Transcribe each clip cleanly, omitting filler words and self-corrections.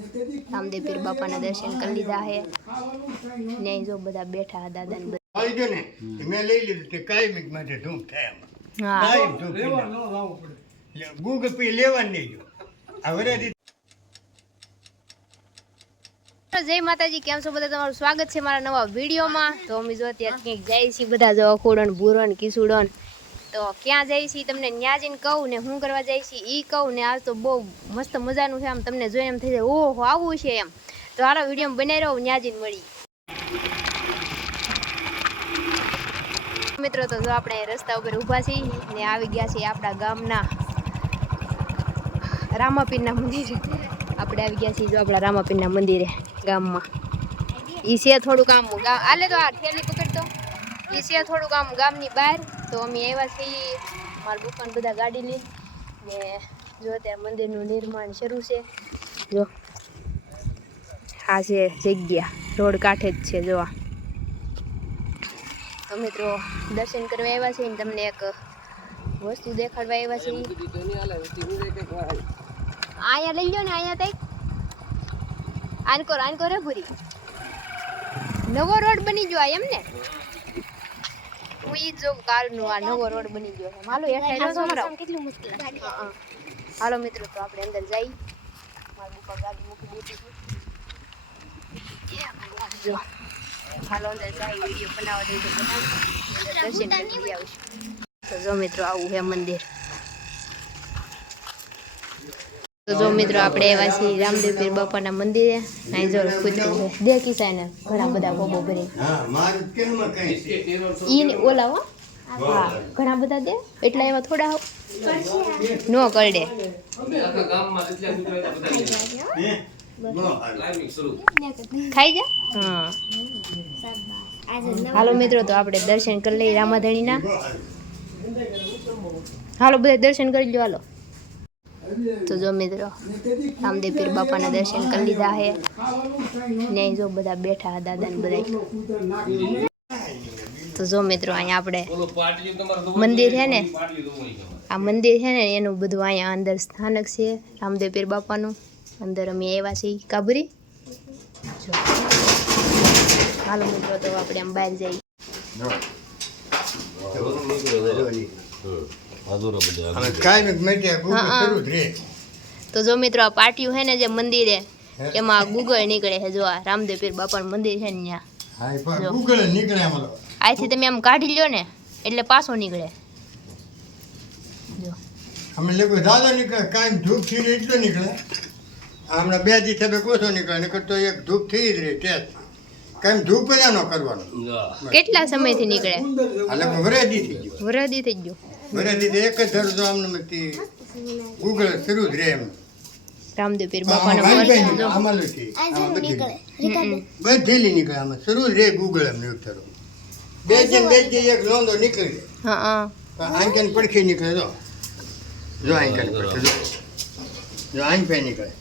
રામદેવ પીર બાપાના દર્શન કરી લીધા છે ને જો બધા બેઠા દાદા ને આવી ગયો ને મેં લઈ લીધું તે કાયમિક માટે ધૂમ થાય હા કાયમ ધૂમ ગૂગલ પે લેવાનું નહીં જો આ વરેથી જય માતાજી, કેમ છો બધા? તમારું સ્વાગત છે મારા નવા વિડીયોમાં. તો અમે જો અત્યારે ક્યાંક જાય છીએ બધા, જો અખોડણ ભૂરણ કિસુડણ. તો ક્યાં જાય છીએ તમને ન્યા જઈને કહું ને શું કરવા જાય છીએ એ કહું ને. આજ તો બહુ મસ્ત મજાનું છે, આમ તમને જોઈને એમ થઈ જાય ઓહો આવું છે એમ. તો હાલો વિડીયો બનાવી રહ્યો, ન્યા જઈને મળી મિત્રો. તો જો આપણે રસ્તા ઉપર ઊભા છીએ ને આવી ગયા છીએ આપણા ગામના રામાપીરના મંદિરે. આપણે આવી ગયા છીએ જો આપણા રામાપીરના મંદિરે ગામમાં. એ છે થોડુંક આમ આલે તો આ ઠેલી પકડતો એ છે થોડુંક આમ ગામની બહાર. તો અમે આવ્યા છીએ મારા દુકાન બધા ગાડી લઈ ને જો અત્યારે મંદિરનું નિર્માણ શરૂ છે. જો આ છે જગ્યા, રોડ કાંઠે જ છે. જો તો મિત્રો દર્શન કરવા આવ્યા છે ને તમને એક વસ્તુ દેખાડવા આવ્યા છે. અહીંયા લઈ લો ને, અહીંયા તઈ આનકો રે ભૂરી નવો રોડ બની ગયો એમ ને. હું ઈ જો કાલનો આ નવો રોડ બની ગયો છે. હાલો હેઠા જો મારો કેટલું મુશ્કેલ. હાલો મિત્રો તો આપણે અંદર જઈ. મારી ઉપર ગાડી મૂકી દીધી છે. જો હાલો અંદર જઈ, વિડીયો બનાવવા દઈ તો બનાવી દર્શન કરી આવીશું. તો જો મિત્રો આવું છે મંદિર. તો જો મિત્રો આપણે એવા છીએ રામદેવ પીર બાપાના મંદિરે. અહીં જો કૂતરું છે દે કિસાને ઘણા બધા કોબો ભરી ઈ ઓલા હો. હા ઘણા બધા દે એટલા એવા થોડા નો કરડે. ખાઈ જા. હા હાલો મિત્રો તો આપણે દર્શન કરી લઈએ રામાધણીના. હાલો બધા દર્શન કરી લો. હાલો તો જો મિત્રો રામદેવ પીર બાપાના દર્શન કરી લીધા છે ને જો બધા બેઠા દાદા ને બધા. તો જો મિત્રો અહીંયા આપણે મંદિર છે ને, આ મંદિર છે ને એનું બધું અહીંયા અંદર સ્થાનક છે રામદેવ પીર બાપાનું. અંદર અમે આવ્યા છીએ કાબરી. જો હાલો મિત્રો તો આપણે આમ બહાર જઈએ. તો જો મિત્રો આ પાટિયું છે ને જે મંદિરે એમાં ગૂગળ નીકળે છે. જો આ રામદેવ પીર બાપાનું મંદિર છે ને ત્યાં અહીંથી તમે આમ કાઢી લ્યો ને એટલે પાછો નીકળે. જો અમે લોકો દાદા નીકળે કાંઈ ધૂપ થી એટલો નીકળે. હમણાં 2 દી થબે કોસો નીકળે નીકળતો એક ધૂપ થઈ જ રહે ટેસ્ટ. કાંઈ ધૂપ પેલા નો કરવાનો. કેટલા સમયથી નીકળે? વરદી થઈ ગયો. વરદી થઈ ગયો. વરદી એક જ ધરતો આમને ગૂગળ શરૂ જ રહે એમ. રામદેવ પીર બાપાનો બધેલી નીકળે આમાં શરૂ જ રહે ગૂગળ એમને ઉતરો. બે એક લોંદો નીકળી. હા આંકન પડખી નીકળે. જો આંકન પડખે જો આંક પે નીકળે.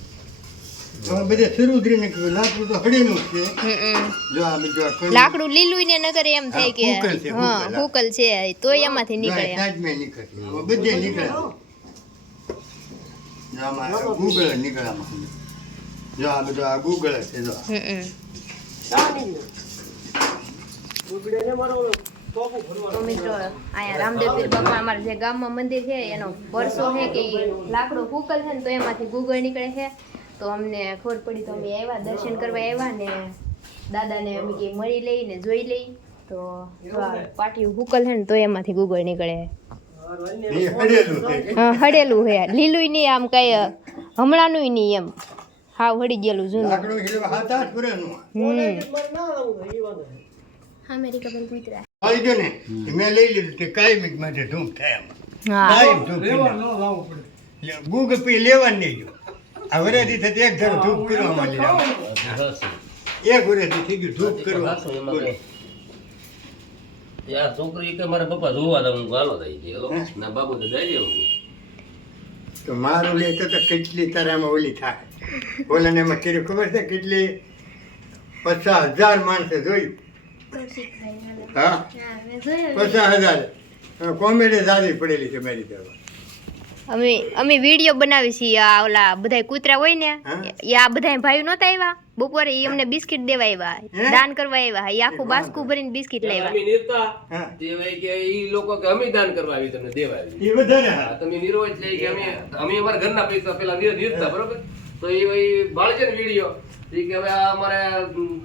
બધે શરૂ જ રહી નીકળે. લાકડું તો હળેલું છે. જો આ બીજું લાકડું લીલું ને નગર એમ થાય કે હા હુકલ છે તો એમાંથી નીકળે. બધે નીકળે. ગૂગળ નીકળે. જો આ બધું આ ગૂગળ છે. જો તો મિત્રો અહીંયા રામદેવ પીર બાપા અમારા જે ગામમાં મંદિર છે એનો વર્ષો છે કે લાકડું હુકલ છે ને તો એમાંથી ગૂગળ નીકળે છે. તો અમને ખબર પડી તો અમે આવ્યા દર્શન કરવા આવ્યા ને દાદાને અમે કે મળી લઈ ને જોઈ લઈ. તો પાટિયું હુકલ છે ને તો એમાંથી ગૂગળ નીકળે. હા હડેલું છે, લીલું નહીં આમ કઈ હમણાંનું નહીં એમ હાવ હડી ગયેલું જૂનું. મેં લઈ લીધું તે કાયમિક માટે ધૂમ થાય ગૂગલ પે લેવાનું નહીં. આ વરેથી થતી એક ધરો ધૂપ કરવા માંડી એક વરેથી થઈ ગયું ધૂપ કરવા. યાર છોકરી કે મારા પપ્પા જોવા દઉં ગાલો થઈ ગયો ના બાબુ તો જાય તો મારું લે તો કેટલી તારામાં ઓલી થાય. ઓલાને એમાં કર્યું ખબર છે કેટલી 50,000 માણસે જોયું. હા 50,000 કોમેડી સારી પડેલી છે મારી તરફ. અમે વિડીયો બનાવી છીએ આ ઓલા બધા કૂતરા હોય ને હા. એ આ બધા ભાઈ નહોતા આવ્યા બપોરે ઈ અમને બિસ્કિટ દેવા આવ્યા હે? દાન કરવા આવ્યા ઈ આખું બાસ્કું ભરીને બિસ્કિટ લાવ્યા અમે નીરતા હા. જે ભાઈ કે ઈ લોકો કે અમે દાન કરવા આવી તમને દેવા આવી એ વધારે હા, હા તમે નીરો એટલે કે અમે અમારા ઘરના પૈસા પેલા નીરતા બરોબર તો એ ભાઈ બાળજે ને વિડીયો એ કે હવે આ અમારે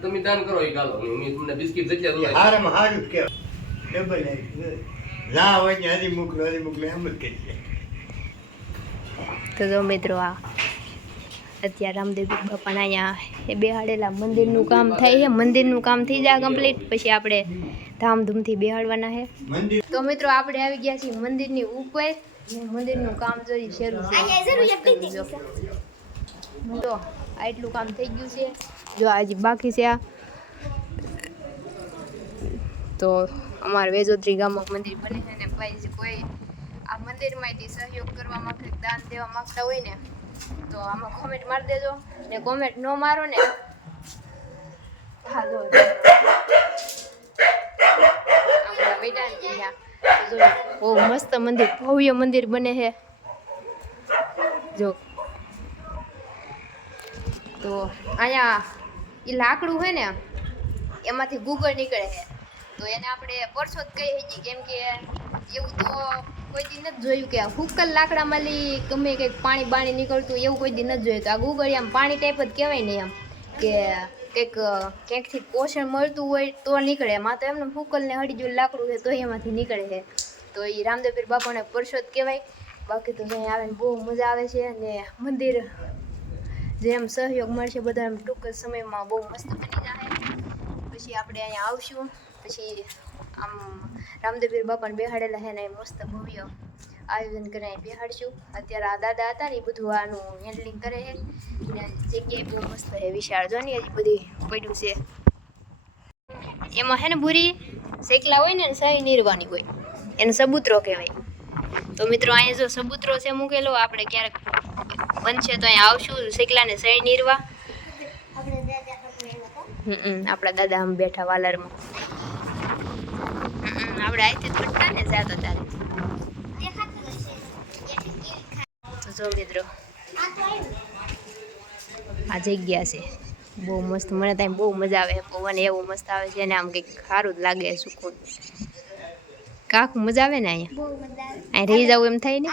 તમે દાન કરો એ ગાલો અમે તમને બિસ્કિટ જગ્યા દોરાય હારામાં હારું જ કહેવાય ડબલ લા હોય ને હરી મોકલો એમ જ કરી છે તો જો મિત્રો આ અત્યારે રામદેવ બાપાના અહીંયા એ બેહાડેલા મંદિરનું કામ થાય છે મંદિરનું કામ થઈ જાય કમ્પ્લીટ પછી આપણે ધામધૂમથી બેહાડવાના છે મંદિર તો મિત્રો આપણે આવી ગયા છીએ મંદિરની ઉપર ને મંદિરનું કામ જોઈ શરૂ છે તો આટલું કામ થઈ ગયું છે જો આજે બાકી છે આ તો અમારા વેજોત્રી ગામમાં મંદિર બને છે ને ભાઈ જે કોઈ આ મંદિરમાંથી સહયોગ કરવા માંગે દાન દેવા માંગતા હોય ને તો આમાં કોમેન્ટ મારી દેજો ને કોમેન્ટ ન મારો ને હા જો આમાં બેઠા ને ત્યાં જો બહુ મસ્ત મંદિર ભવ્ય મંદિર બને છે જો તો અહીંયા એ લાકડું હોય ને એમાંથી ગુગળ નીકળે છે તો એને આપણે પરસો જ કહીએ છીએ કેમ કે એવું તો કોઈ દી નથી જોયું કે હુક્કલ લાકડામાંથી ગમે કંઈક પાણી બાણી નીકળતું એવું કોઈ દી નથી જોયું તો આ ગુગળ આમ પાણી ટાઈપ જ કહેવાય ને એમ કે કંઈક ક્યાંકથી પોષણ મળતું હોય તો નીકળે એમાં તો એમને હુક્કલને હળી જો લાકડું છે તો એમાંથી નીકળે છે તો એ રામદેવપીર બાપાને પરસો જ કહેવાય બાકી તો અહીં આવે ને બહુ મજા આવે છે અને મંદિર જેમ સહયોગ મળશે બધા એમ ટૂંક જ સમયમાં બહુ મસ્ત બની જાય પછી આપણે અહીંયા આવશું પછી આમ રામદેવપીર બાપાને બેહાડેલા છે ને એ મસ્ત ભવ્ય આયોજન કરીને બેહાડશું અત્યારે આ દાદા હતા ને એ બધું આનું હેન્ડલિંગ કરે છે ને જગ્યાએ બહુ મસ્ત છે વિશાળ જો ને હજી બધી પડ્યું છે એમાં છે ને ભૂરી શેકલા હોય ને સહી નીરવાની હોય એને સબૂતરો કહેવાય તો મિત્રો અહીંયા જો સબૂતરો છે મૂકેલો આપણે ક્યારેક બનશે તો અહીંયા આવશું શેકલાને સહી નીરવા આપણા દાદા આમ બેઠા વાલરમાં આપણે અહીંથી ફટતા ને જાતો તારે તો જો મિત્રો આ જગ્યા છે બહુ મસ્ત મને ત્યાં બહુ મજા આવે પવન એવું મસ્ત આવે છે અને આમ કંઈક સારું જ લાગે સુકૂન કાકું મજા આવે ને અહીંયા અહીં રહી જવું એમ થાય ને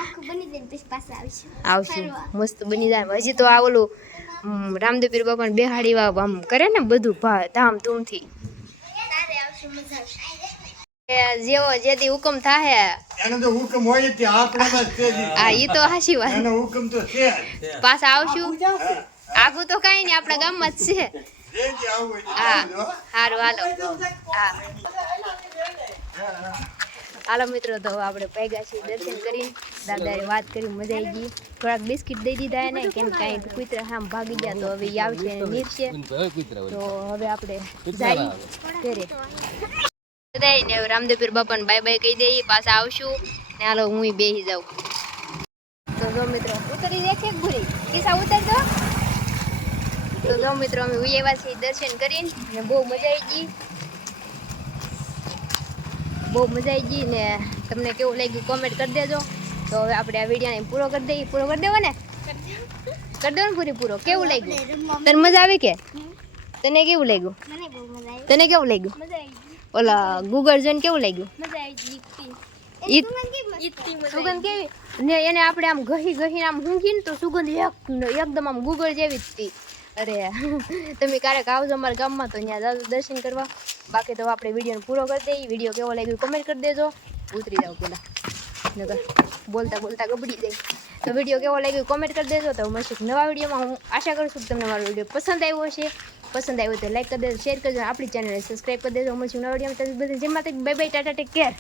આવશું મસ્ત બની જાય હજી તો આ ઓલું રામદેવપીર બાપાને બેહાડી આમ કરે ને બધું ધામધૂમથી જેવો જેથી હુકમ થાય એનો તો હુકમ હોય જ તે આપણામાં જ છે જ. હા ઈ તો હાચી વાત એનો હુકમ તો છે જ. પાછા આવશું આગું તો કાંઈ નહીં આપણા ગામમાં જ છે જે જે આવું હોય તે હા આવજો, હો. સારું હાલો હા હાલો મિત્રો તો આપણે પૈગા છીએ દર્શન કરીને દાદાએ વાત કરી મજા આવી ગઈ થોડાક બિસ્કિટ દઈ દીધા એને કેમ કે અહીં કૂતરા આમ ભાગી ગયા તો હવે ઈ આવશે અને નીરશે તો હવે આપણે જઈ ઘરે બધાને રામદેવપીર બાપાને બાય બાય કહી દઈએ પાછા આવશું ને હાલો હું બેસી જાઉં તો જો મિત્રો ઉતરી જાય છે ભૂરી કિસ્સા ઉતરજો તો જો મિત્રો અમે એવા છીએ દર્શન કરીને ને બહુ મજા આવી ગઈ ને તમને કેવું લાગ્યું કોમેન્ટ કરી દેજો તો હવે આપણે આ વિડીયોને પૂરો કરી દઈએ પૂરો કરી દેવો ને કરી દેવો ને પૂરો કેવું લાગ્યું તને મજા આવી કે તને કેવું લાગ્યું તને કેવું લાગ્યું ઓલા ગૂગલ જોઈને કેવું લાગ્યું સુગંધ કેવી ને એને આપણે આમ ઘહીને આમ ઊંઘી ને તો સુગંધ એકદમ આમ ગૂગલ જેવી જ હતી અરે તમે ક્યારેક આવજો અમારા ગામમાં તો ત્યાં જાજો દર્શન કરવા બાકી તો આપણે વિડીયોને પૂરો કરી દઈએ વિડીયો કેવો લાગ્યો કમેન્ટ કરી દેજો ઉતરી જાવ પેલા નકર બોલતા ગબડી જાય તો વિડીયો કેવો લાગ્યો કમેન્ટ કરી દેજો તો મળશું નવા વિડીયોમાં હું આશા કરું છું કે તમને મારો વિડીયો પસંદ આવ્યો હશે પસંદ આવ્યો તો લાઈક કરી દેજો શેર કરજો આપણી ચેનલને સબસ્ક્રાઈબ કરી દેજો મળશું નવા વિડીયોમાં બધે જેમાં bye bye Tata take care